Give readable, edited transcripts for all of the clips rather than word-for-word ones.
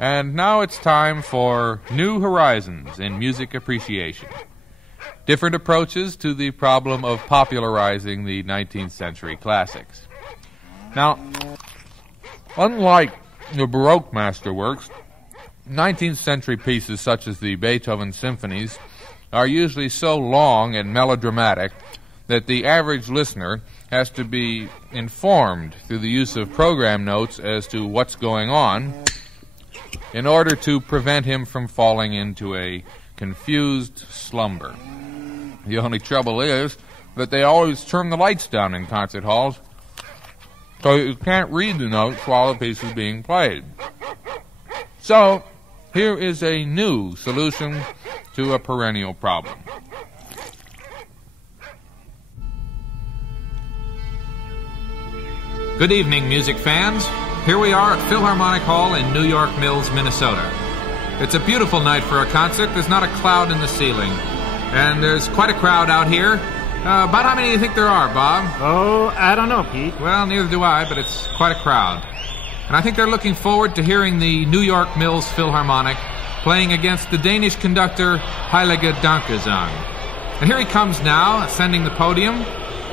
And now it's time for New Horizons in Music Appreciation. Different approaches to the problem of popularizing the 19th century classics. Now, unlike the Baroque masterworks, 19th century pieces such as the Beethoven symphonies are usually so long and melodramatic that the average listener has to be informed through the use of program notes as to what's going on in order to prevent him from falling into a confused slumber. The only trouble is that they always turn the lights down in concert halls, so you can't read the notes while the piece is being played. So, here is a new solution to a perennial problem. Good evening, music fans. Here we are at Philharmonic Hall in New York Mills, Minnesota. It's a beautiful night for a concert. There's not a cloud in the ceiling. And there's quite a crowd out here. About how many do you think there are, Bob? Oh, I don't know, Pete. Well, neither do I, but it's quite a crowd. And I think they're looking forward to hearing the New York Mills Philharmonic playing against the Danish conductor Heilige Dankgesang. And here he comes now, ascending the podium,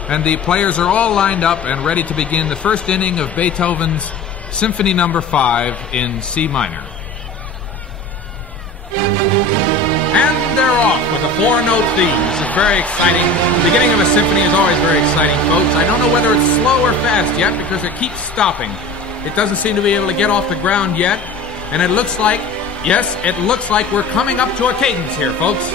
and the players are all lined up and ready to begin the first inning of Beethoven's Symphony No. 5 in C minor. And they're off with a four-note theme. This is very exciting. The beginning of a symphony is always very exciting, folks. I don't know whether it's slow or fast yet because it keeps stopping. It doesn't seem to be able to get off the ground yet. And it looks like, yes, it looks like we're coming up to a cadence here, folks.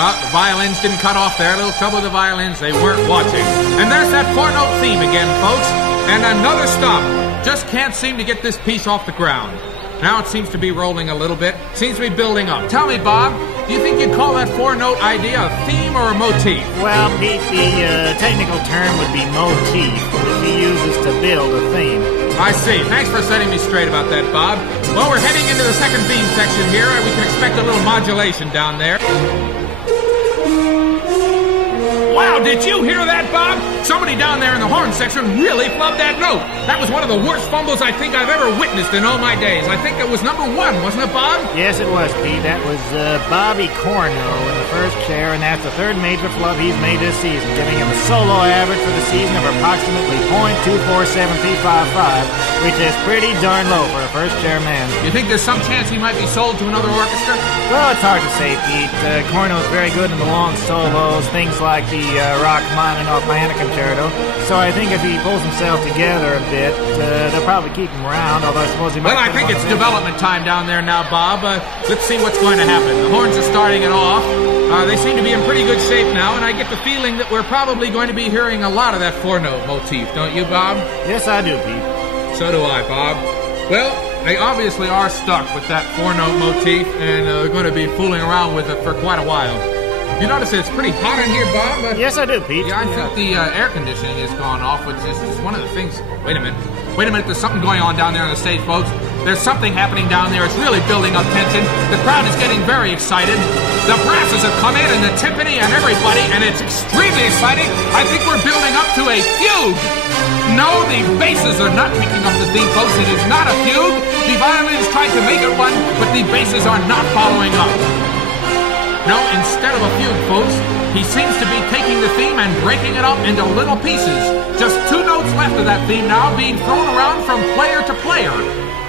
The violins didn't cut off there. A little trouble with the violins. They weren't watching. And there's that four-note theme again, folks. And another stop. Just can't seem to get this piece off the ground. Now it seems to be rolling a little bit. Seems to be building up. Tell me, Bob, do you think you'd call that four-note idea a theme or a motif? Well, Pete, the technical term would be motif, which he uses to build a theme. I see. Thanks for setting me straight about that, Bob. Well, we're heading into the second theme section here, and we can expect a little modulation down there. Wow, did you hear that, Bob? Somebody down there in the horn section really flubbed that note. That was one of the worst fumbles I think I've ever witnessed in all my days. I think it was number 1, wasn't it, Bob? Yes, it was, Pete. That was Bobby Corno in the first chair, and that's the third major flub he's made this season, giving him a solo average for the season of approximately .24755, which is pretty darn low for a first chair man. You think there's some chance he might be sold to another orchestra? Well, it's hard to say, Pete. Corno's very good in the long solos, things like the Rachmaninoff Piano Concerto. So I think if he pulls himself together a bit, they'll probably keep him around, although I suppose he might... Well, I think it's development time down there now, Bob. Let's see what's going to happen. The horns are starting it off. They seem to be in pretty good shape now, and I get the feeling that we're probably going to be hearing a lot of that four-note motif, don't you, Bob? Yes, I do, Pete. So do I, Bob. Well, they obviously are stuck with that four-note motif, and they're going to be fooling around with it for quite a while. You notice it's pretty hot in here, Bob? Yes, I do, Pete. Yeah, I think the air conditioning has gone off, which is one of the things... Wait a minute, there's something going on down there on the stage, folks. There's something happening down there. It's really building up tension. The crowd is getting very excited. The brasses have come in, and the timpani, and everybody, and it's extremely exciting. I think we're building up to a fugue. No, the basses are not picking up the theme, folks. It is not a fugue. The violins tried to make it one, but the basses are not following up. No, instead of a fugue, folks, he seems to be taking the theme and breaking it up into little pieces. Just 2 notes left of that theme now being thrown around from player to player.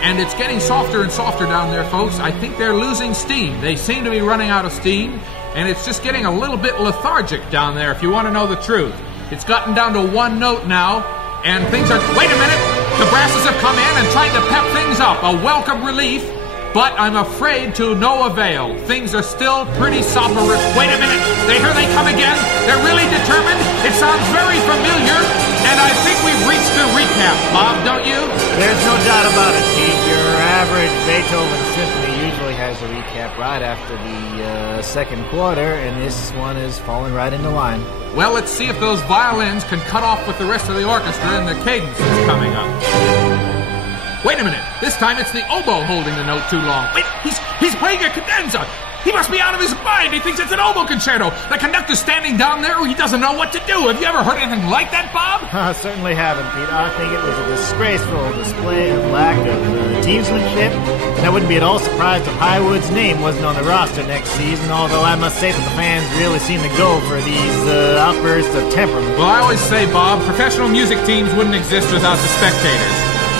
And it's getting softer and softer down there, folks. I think they're losing steam. They seem to be running out of steam, and it's just getting a little bit lethargic down there, if you want to know the truth. It's gotten down to 1 note now, and things are... Wait a minute! The brasses have come in and tried to pep things up. A welcome relief. But I'm afraid to no avail. Things are still pretty soporific. Wait a minute. Here they come again. They're really determined. It sounds very familiar. And I think we've reached the recap, Bob, don't you? There's no doubt about it, Pete. Your average Beethoven symphony usually has a recap right after the second quarter, and this one is falling right into line. Well, let's see if those violins can cut off with the rest of the orchestra and the cadence is coming up. Wait a minute. This time it's the oboe holding the note too long. Wait, he's playing a cadenza. He must be out of his mind. He thinks it's an oboe concerto. The conductor's standing down there. He doesn't know what to do. Have you ever heard anything like that, Bob? I certainly haven't, Pete. I think it was a disgraceful display of lack of teamsmanship. And I wouldn't be at all surprised if Highwood's name wasn't on the roster next season, although I must say that the fans really seem to go for these outbursts of temperament. Well, I always say, Bob, professional music teams wouldn't exist without the spectators.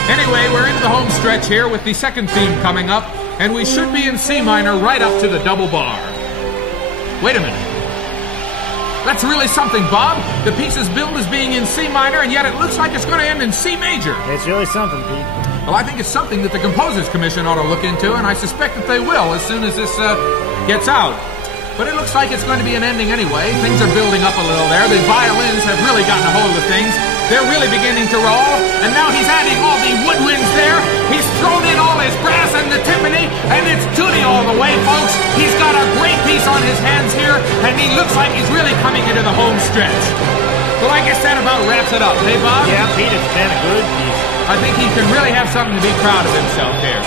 Anyway, we're into the home stretch here with the second theme coming up, and we should be in C minor right up to the double bar. Wait a minute. That's really something, Bob. The piece is billed as being in C minor, and yet it looks like it's going to end in C major. It's really something, Pete. Well, I think it's something that the Composers Commission ought to look into, and I suspect that they will as soon as this gets out. But it looks like it's going to be an ending anyway. Things are building up a little there. The violins have really gotten a hold of things. They're really beginning to roll, and now he's adding all the woodwinds there. He's thrown in all his brass and the timpani, and it's tutti all the way, folks. He's got a great piece on his hands here, and he looks like he's really coming into the home stretch. Well, I guess that about wraps it up, hey, Bob? Yeah, Pete, it's been a good piece. I think he can really have something to be proud of himself here.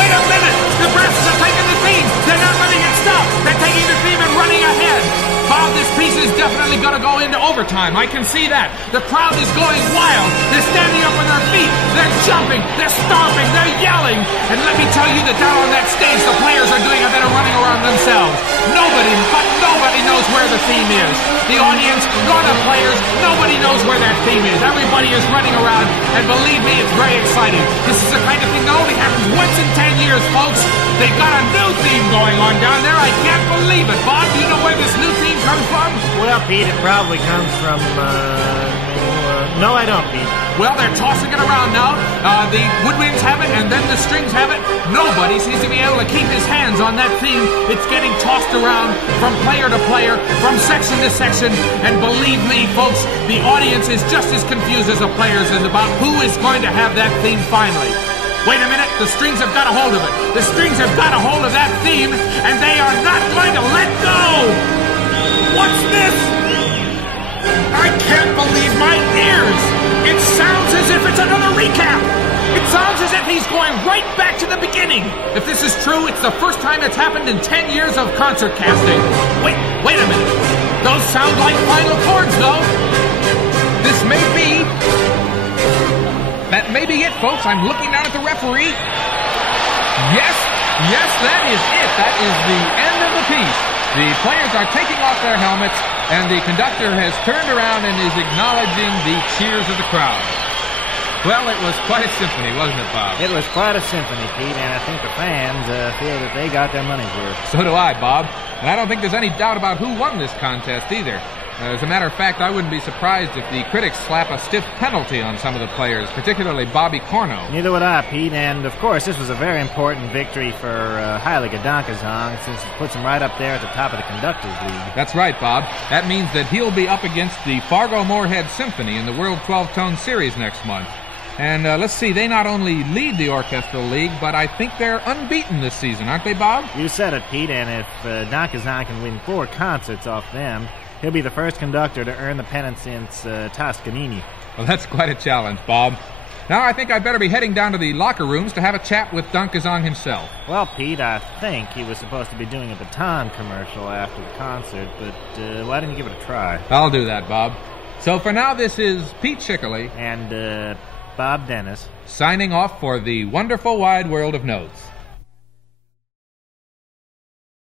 Wait a minute! The brasses are taking the theme! They're not letting it stop! They're taking the theme and running ahead! Bob, this piece is definitely going to go into overtime. I can see that. The crowd is going wild. They're standing up on their feet. They're jumping. They're stomping. They're yelling. And let me tell you that down on that stage, the players are doing a bit of running around themselves. Nobody knows where the theme is. The audience, nor the players, nobody knows where that theme is. Everybody is running around, and believe me, it's very exciting. This is the kind of thing that only happens once in 10 years, folks. They've got a new theme going on down there. I can't believe it. Bob, do you know where this new theme comes from? Well, Pete, it probably comes from, no, I don't, Pete. Well, they're tossing it around now. The woodwinds have it, and then the strings have it. Nobody seems to be able to keep his hands on that theme. It's getting tossed around from player to player, from section to section, and believe me, folks, the audience is just as confused as the players is about who is going to have that theme finally. Wait a minute, the strings have got a hold of it. The strings have got a hold of that theme, and they are not going to let go! What's this? I can't believe my ears! It sounds as if it's another recap! It sounds as if he's going right back to the beginning! If this is true, it's the first time it's happened in 10 years of concert casting. Wait a minute! Those sound like final chords, though! This may be... That may be it, folks. I'm looking down at the referee. Yes, that is it. That is the end of the piece. The players are taking off their helmets, and the conductor has turned around and is acknowledging the cheers of the crowd. Well, it was quite a symphony, wasn't it, Bob? It was quite a symphony, Pete, and I think the fans feel that they got their money's worth. So do I, Bob. And I don't think there's any doubt about who won this contest either. As a matter of fact, I wouldn't be surprised if the critics slap a stiff penalty on some of the players, particularly Bobby Corno. Neither would I, Pete, and of course this was a very important victory for Heilige Dankgesang, since it puts him right up there at the top of the Conductors League. That's right, Bob. That means that he'll be up against the Fargo-Moorhead Symphony in the World 12-Tone Series next month. And let's see, they not only lead the Orchestral League, but I think they're unbeaten this season, aren't they, Bob? You said it, Pete, and if Dankgesang can win 4 concerts off them, he'll be the first conductor to earn the pennant since Toscanini. Well, that's quite a challenge, Bob. Now I think I'd better be heading down to the locker rooms to have a chat with Dankgesang himself. Well, Pete, I think he was supposed to be doing a baton commercial after the concert, but why didn't you give it a try? I'll do that, Bob. So for now, this is Pete Schickerly and Bob Dennis signing off for the wonderful wide world of notes.